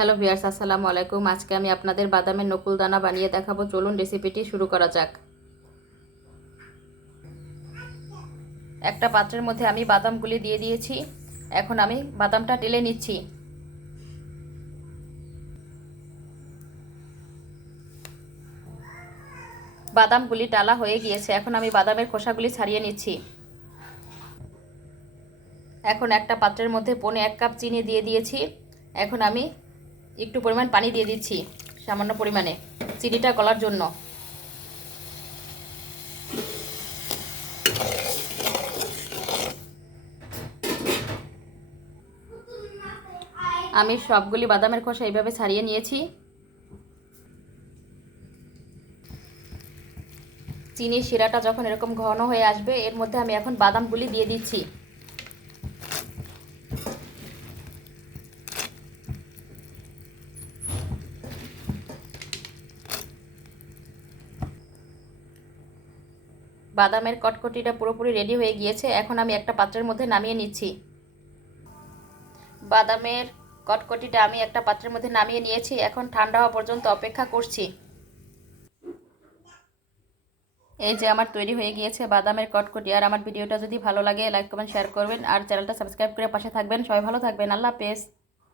Hello viewers, আসসালামু আলাইকুম। আজকে আমি আপনাদের বাদামের নকুল দানা বানিয়ে দেখাবো। চলুন রেসিপিটি শুরু করা যাক। একটা পাত্রের মধ্যে আমি বাদামগুলি দিয়ে দিয়েছি। এখন আমি বাদামটা টেলে নিচ্ছি। বাদামগুলি টালা হয়ে গিয়েছে। এখন আমি বাদামের খোসাগুলি ছাড়িয়ে নিচ্ছি। এখন একটা পাত্রের মধ্যে 1.5 কাপ চিনি দিয়ে দিয়েছি। এখন আমি একটু পরিমাণ পানি দিয়ে দিচ্ছি, সামান্য পরিমাণে, চিনিটা গলার জন্য। আমি সবগুলি বাদামের খোসা এইভাবে ছাড়িয়ে নিয়েছি। চিনির শিরাটা যখন এরকম ঘন হয়ে আসবে, এর মধ্যে আমি এখন বাদামগুলি দিয়ে দিচ্ছি। বাদামের কটকটিটা পুরোপুরি রেডি হয়ে গিয়েছে। এখন আমি একটা পাত্রের মধ্যে নামিয়ে নিচ্ছি। বাদামের কটকটিটা আমি একটা পাত্রের মধ্যে নামিয়ে নিয়েছি। এখন ঠান্ডা হওয়া পর্যন্ত অপেক্ষা করছি। এই যে আমার তৈরি হয়ে গিয়েছে বাদামের কটকটি। আর আমার ভিডিওটা যদি ভালো লাগে লাইক কমেন্ট শেয়ার করবেন, আর চ্যানেলটা সাবস্ক্রাইব করে পাশে থাকবেন। সবাই ভালো থাকবেন। আল্লাহ হাফেজ।